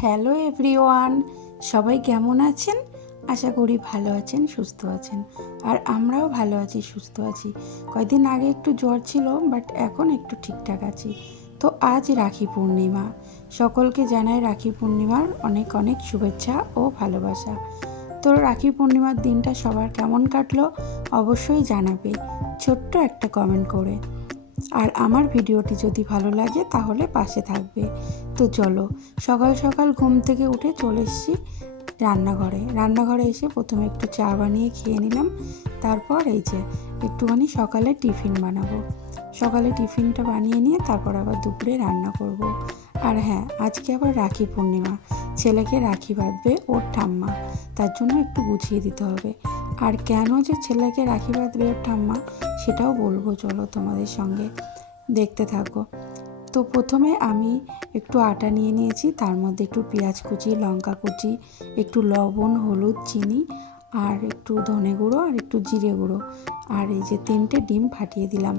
Hello everyone, সবাই কেমন আছেন? আশা করি ভালো আছেন, সুস্থ আছেন। আর আমরাও ভালো আছি, সুস্থ আছি। কয়েকদিন আগে একটু জ্বর ছিল, বাট এখন একটু ঠিকঠাক আছি। তো আজ রাখি পূর্ণিমা। সকলকে জানাই রাখি পূর্ণিমার অনেক অনেক শুভেচ্ছা ও ভালোবাসা। তো রাখি পূর্ণিমার দিনটা সবার কেমন কাটলো, অবশ্যই জানাবে। ছোট্ট একটা কমেন্ট করে। আর আমার ভিডিওটি যদি ভালো লাগে তাহলে পাশে থাকবে। তো চলো, সকাল সকাল ঘুম থেকে উঠে চলে এসেছি রান্নাঘরে। রান্নাঘরে এসে প্রথমে একটু চা বানিয়ে খেয়ে নিলাম। তারপর এই যে, একটুখানি সকালে টিফিন বানাবো। সকালে টিফিনটা বানিয়ে নিয়ে তারপর আবার দুপুরে রান্না করব। আর হ্যাঁ আজকে আবার রাখি পূর্ণিমা। ছেলেকে রাখি বাঁধবে ওর ঠাম্মা। তার জন্য একটু গুছিয়ে দিতে হবে। আর কেন যে ছেলেকে রাখি বাঁধবে ঠাম্মা, সেটাও বলব, চলো তোমাদের সঙ্গে দেখতে থাকো। তো প্রথমে আমি একটু আটা নিয়ে নিয়েছি, তার মধ্যে একটু পেঁয়াজ কুচি, লঙ্কা কুচি, একটু লবণ, হলুদ, চিনি, আর একটু ধনে গুঁড়ো আর একটু জিরে গুঁড়ো। আর এই যে তিনটে ডিম ফাটিয়ে দিলাম,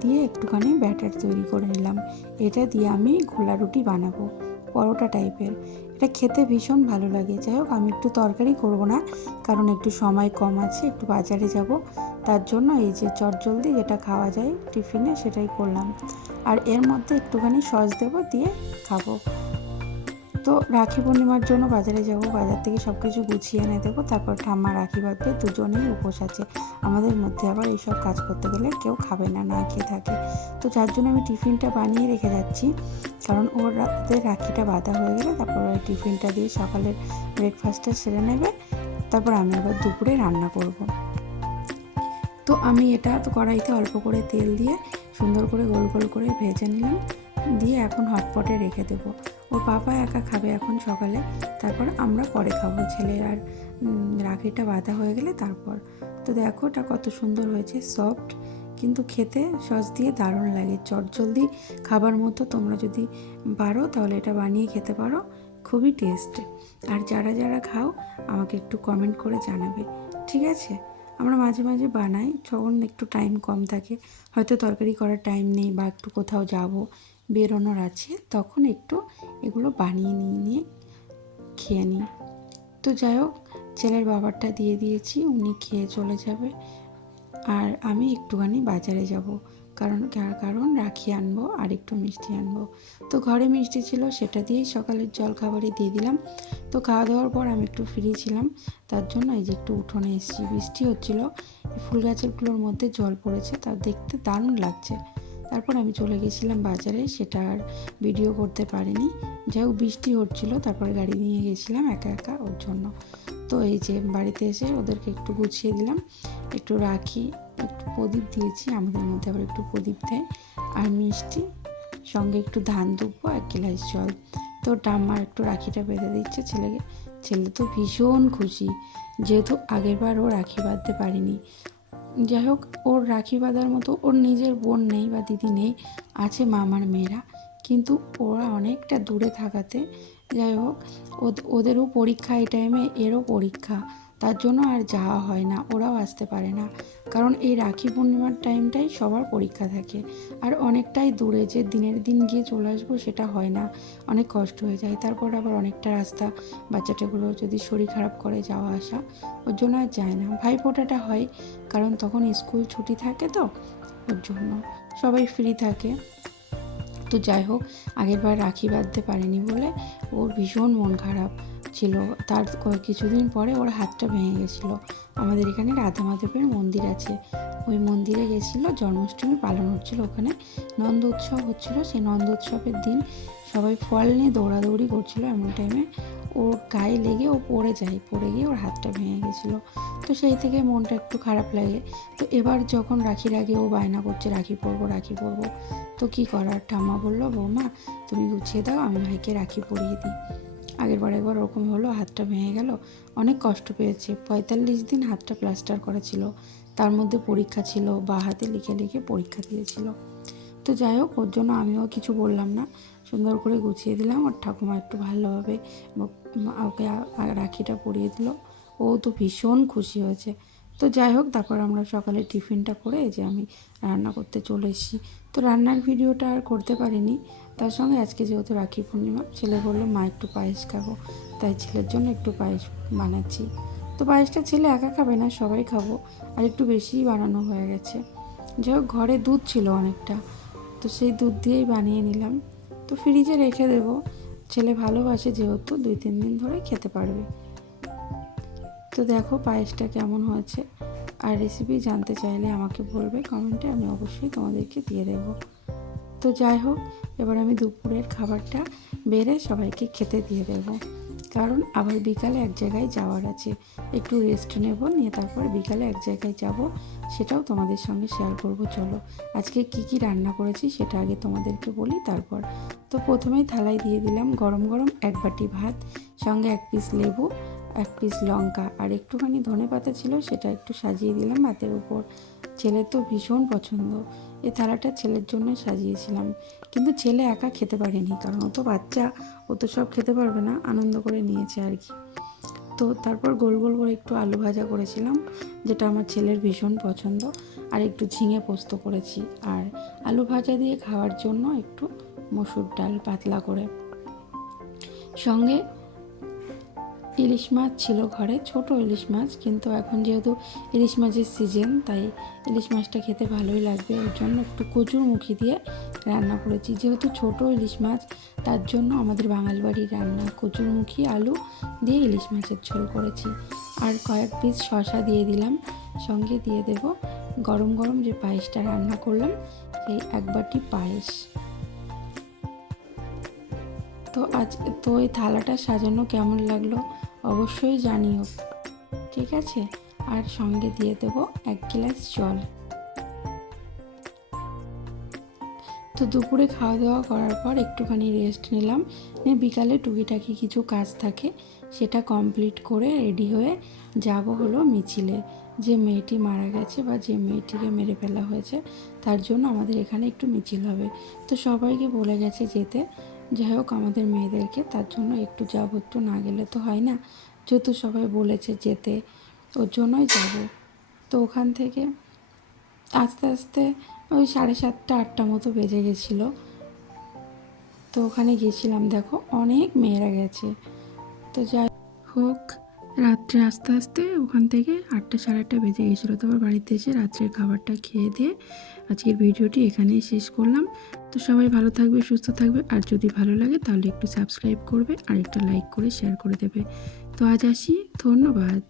দিয়ে একটুখানি ব্যাটার তৈরি করে নিলাম। এটা দিয়ে আমি ঘোলা রুটি বানাবো। পরোটা টাইপের। এটা খেতে ভীষণ ভালো লাগে। যাই হোক, আমি একটু তরকারি করব না, কারণ একটু সময় কম আছে, একটু বাজারে যাব। তার জন্য এই যে চটজলদি যেটা খাওয়া যায় টিফিনে সেটাই করলাম। আর এর মধ্যে একটুখানি সস দেবো, দিয়ে খাব। তো রাখি পূর্ণিমার জন্য বাজারে যাব, বাজার থেকে সব কিছু গুছিয়ে এনে দেবো, তারপর ঠাম্মা রাখি বাঁধবে, দুজনেই উপোস আছে। আমাদের মধ্যে আবার এইসব কাজ করতে গেলে কেউ খাবে না না খেয়ে থাকে। তো যার জন্য আমি টিফিনটা বানিয়ে রেখে যাচ্ছি। কারণ ওর রাতে রাখিটা বাঁধা হয়ে গেলে তারপর ওই টিফিনটা দিয়ে সকালের ব্রেকফাস্টটা সেরে নেবে, তারপর আমি আবার দুপুরে রান্না করব। তো আমি এটা তো কড়াইতে অল্প করে তেল দিয়ে সুন্দর করে গোল গোল করে ভেজে নিলাম, দিয়ে এখন হটপটে রেখে দেবো। ওর পাপা একা খাবে এখন সকালে, তারপর আমরা পরে খাব ছেলের আর রাখিটা বাঁধা হয়ে গেলে তারপর। তো দেখো ওটা কত সুন্দর হয়েছে সফট কিন্তু খেতে সস দিয়ে দারুণ লাগে। চটজলদি খাবার মতো তোমরা যদি পারো, তাহলে এটা বানিয়ে খেতে পারো। খুবই টেস্ট আর যারা যারা খাও, আমাকে একটু কমেন্ট করে জানাবে। ঠিক আছে? আমরা মাঝে মাঝে বানাই, যখন একটু টাইম কম থাকে। হয়তো তরকারি করার টাইম নেই বা একটু কোথাও যাব, বেরোনোর আছে, তখন একটু এগুলো বানিয়ে নিয়ে নিয়ে খেয়ে নিই। তো যাই হোক, ছেলের বাবারটা দিয়ে দিয়েছি, উনি খেয়ে চলে যাবে। আর আমি একটুখানি বাজারে যাব। কারণ কার- কারণ রাখি আনব আর একটু মিষ্টি আনব। তো ঘরে মিষ্টি ছিল সেটা দিয়েই সকালের জল খাবারই দিয়ে দিলাম। তো খাওয়া দাওয়ার পর আমি একটু ফ্রি ছিলাম, তার জন্য এই যে একটু উঠোনে এসেছি। বৃষ্টি হচ্ছিল ফুল গাছেরগুলোর মধ্যে জল পড়েছে, তা দেখতে দারুণ লাগছে। তারপর আমি চলে গেছিলাম বাজারে, সেটা আর ভিডিও করতে পারিনি। যাই হোক, বৃষ্টি হচ্ছিল, তারপরে গাড়ি নিয়ে গেছিলাম একা একা ওর জন্য। তো এই যে বাড়িতে এসে ওদেরকে একটু গুছিয়ে দিলাম। একটু রাখি, একটু প্রদীপ দিয়েছি, আমাদের মধ্যে আবার একটু প্রদীপ দেয়। আর মিষ্টি, সঙ্গে একটু ধান দুব্বো এক গ্লাস জল। তো ডাম্মার একটু রাখিটা বেঁধে দিচ্ছে ছেলেকে। ছেলে তো ভীষণ খুশি, যেহেতু আগেরবার ও রাখি বাঁধতে পারিনি। যাই হোক, ওর রাখি বাঁধার মতো ওর নিজের বোন নেই বা দিদি নেই, আছে মামার মেয়েরা। কিন্তু ওরা অনেকটা দূরে থাকাতে যাই হোক, ওদ- ওদেরও পরীক্ষা এই টাইমে এরও পরীক্ষা। তার জন্য আর যাওয়া হয় না, ওরাও আসতে পারে না। কারণ এই রাখি পূর্ণিমার টাইমটাই সবার পরীক্ষা থাকে। আর অনেকটাই দূরে যে দিনের দিন গিয়ে চলে আসব সেটা হয় না। অনেক কষ্ট হয়ে যায়, তারপর আবার অনেকটা রাস্তা। বাচ্চাটাগুলো যদি শরীর খারাপ করে যাওয়া আসা, ওর জন্য আর যায় না। ভাই ফোটাটা হয়, কারণ তখন স্কুল ছুটি থাকে তো, ওর জন্য। সবাই ফ্রি থাকে। তো যাই হোক, আগের বার রাখি বাঁধতে পারেনি বলে ওর ভীষণ মন খারাপ ছিল। তার কিছুদিন পরে ওর হাতটা ভেঙে গেছিল। আমাদের এখানে রাধা মাধবের মন্দির আছে। ওই মন্দিরে গেছিল, জন্মাষ্টমী পালন হচ্ছিল ওখানে। নন্দ উৎসব হচ্ছিল, সেই নন্দ উৎসবের দিন সবাই ফল নিয়ে দৌড়াদৌড়ি করছিল এমন টাইমে ওর গায়ে লেগে ও পড়ে যায়, পড়ে গিয়ে ওর হাতটা ভেঙে গেছিল। তো সেই থেকে মনটা একটু খারাপ লাগে। তো এবার যখন রাখির আগে ও বায়না করছে, রাখি পরবো রাখি পরবো, তো কি করার? ঠাম্মা বলল, বৌমা, তুমি গুছিয়ে দাও, আমি ভাইকে রাখি পরিয়ে দিই। আগের বার একবার ওরকম হলো, হাতটা ভেঙে গেল। অনেক কষ্ট পেয়েছে। পঁয়তাল্লিশ দিন হাতটা প্লাস্টার করা ছিল। তার মধ্যে পরীক্ষা ছিল, বা হাতে লিখে লিখে পরীক্ষা দিয়েছিল। তো যাই হোক, ওর জন্য আমিও কিছু বললাম না। সুন্দর করে গুছিয়ে দিলাম, আর ঠাকুমা একটু ভালোভাবে ওকে রাখিটা পরিয়ে দিল। ও তো ভীষণ খুশি হয়েছে। তো যাই হোক, তারপর আমরা সকালে টিফিনটা করে যে আমি রান্না করতে চলে এসেছি। তো রান্নার ভিডিওটা আর করতে পারিনি। তার সঙ্গে আজকে যেহেতু রাখি পূর্ণিমা, ছেলে বলল, মা, একটু পায়েস খাব। তাই ছেলের জন্য একটু পায়েস বানাচ্ছি। তো পায়েসটা ছেলে একা খাবে না, সবাই খাব। আর একটু বেশিই বানানো হয়ে গেছে। যাই হোক, ঘরে দুধ ছিল অনেকটা। তো সেই দুধ দিয়েই বানিয়ে নিলাম। তো ফ্রিজে রেখে দেবো। ছেলে ভালোবাসে যেহেতু, দুই, তিন দিন ধরে খেতে পারবে। তো দেখো পায়েসটা কেমন হয়েছে। আর রেসিপি জানতে চাইলে আমাকে বলবে কমেন্টে আমি অবশ্যই তোমাদেরকে দিয়ে দেব। তো যাই হোক, এবার আমি দুপুরের খাবারটা বেড়ে সবাইকে খেতে দিয়ে দেব। কারণ আবার বিকালে এক জায়গায় যাওয়ার আছে। একটু রেস্ট নেব, নিয়ে তারপর বিকালে এক জায়গায় যাব, সেটাও তোমাদের সঙ্গে শেয়ার করব, চলো। আজকে কি কি রান্না করেছি সেটা আগে তোমাদেরকে বলি, তারপর। তো প্রথমেই থালায় দিয়ে দিলাম গরম গরম এক বাটি ভাত, সঙ্গে এক পিস লেবু এক পিস লঙ্কা আর একটুখানি ধনে পাতা ছিল, সেটা একটু সাজিয়ে দিলাম। ভাতের উপর ছেলের তো ভীষণ পছন্দ। এই থালাটা ছেলের জন্য সাজিয়েছিলাম। কিন্তু ছেলে একা খেতে পারেনি, কারণ ও তো বাচ্চা, ও তো সব খেতে পারবে না, আনন্দ করে নিয়েছে আর কি। তো তারপর গোল গোল করে একটু আলু ভাজা করেছিলাম, যেটা আমার ছেলের ভীষণ পছন্দ। আর একটু ঝিঙে পোস্ত করেছি। আর আলু ভাজা দিয়ে খাওয়ার জন্য একটু মসুর ডাল পাতলা করে। সঙ্গে ইলিশ মাছ ছিল ঘরে, ছোট ইলিশ মাছ, কিন্তু এখন যেহেতু ইলিশ মাছের সিজন তাই ইলিশ মাছটা খেতে ভালোই লাগবে। ওর জন্য একটু কচুর মুখি দিয়ে রান্না করেছি। যেহেতু ছোট ইলিশ মাছ, তার জন্য আমাদের বাঙাল বাড়ির রান্না কচুরমুখী আলু দিয়ে ইলিশ মাছের ঝোল করেছি। আর কয়েক পিস শশা দিয়ে দিলাম, সঙ্গে দিয়ে দেব গরম গরম যে পায়েসটা রান্না করলাম, সেই এক বাটি পায়েস। তো আজ তো এই থালাটা সাজানো কেমন লাগল? অবশ্যই জানিও। ঠিক আছে, আর সঙ্গে দিয়ে দেব এক গ্লাস জল। তো দুপুরে খাওয়া দাওয়া করার পর একটুখানি রেস্ট নিলাম। নিয়ে বিকালে টুকিটাকি কিছু কাজ থাকে, সেটা কমপ্লিট করে রেডি হয়ে যাব হলো মিছিলে। যে মেয়েটি মারা গেছে বা যে মেয়েটিকে মেরে ফেলা হয়েছে, তার জন্য আমাদের এখানে একটু মিছিল হবে। তো সবাইকে বলে গেছে যেতে। যাই হোক, আমাদের মেয়েদেরকে তার জন্য একটু যাব একটু না গেলে তো হয় না। যেহেতু সবাই বলেছে যেতে, ওর জন্যই যাব। তো ওখান থেকে আস্তে আস্তে ওই সাড়ে সাতটা, আটটা মতো বেজে গেছিল। তো ওখানে গিয়েছিলাম দেখো, অনেক মেয়েরা গেছে। তো যাই হোক রাত্রে আস্তে আস্তে ওখান থেকে আটটা সাড়ে আটটা বেজে গেছিল। তারপর বাড়িতে এসে রাত্রের খাবারটা খেয়ে দিয়ে আজকের ভিডিওটি এখানেই শেষ করলাম। তো সবাই ভালো থাকবে, সুস্থ থাকবে। আর যদি ভালো লাগে তাহলে একটু সাবস্ক্রাইব করবে আর একটা লাইক করে শেয়ার করে দেবে। তো আজ আসি, ধন্যবাদ।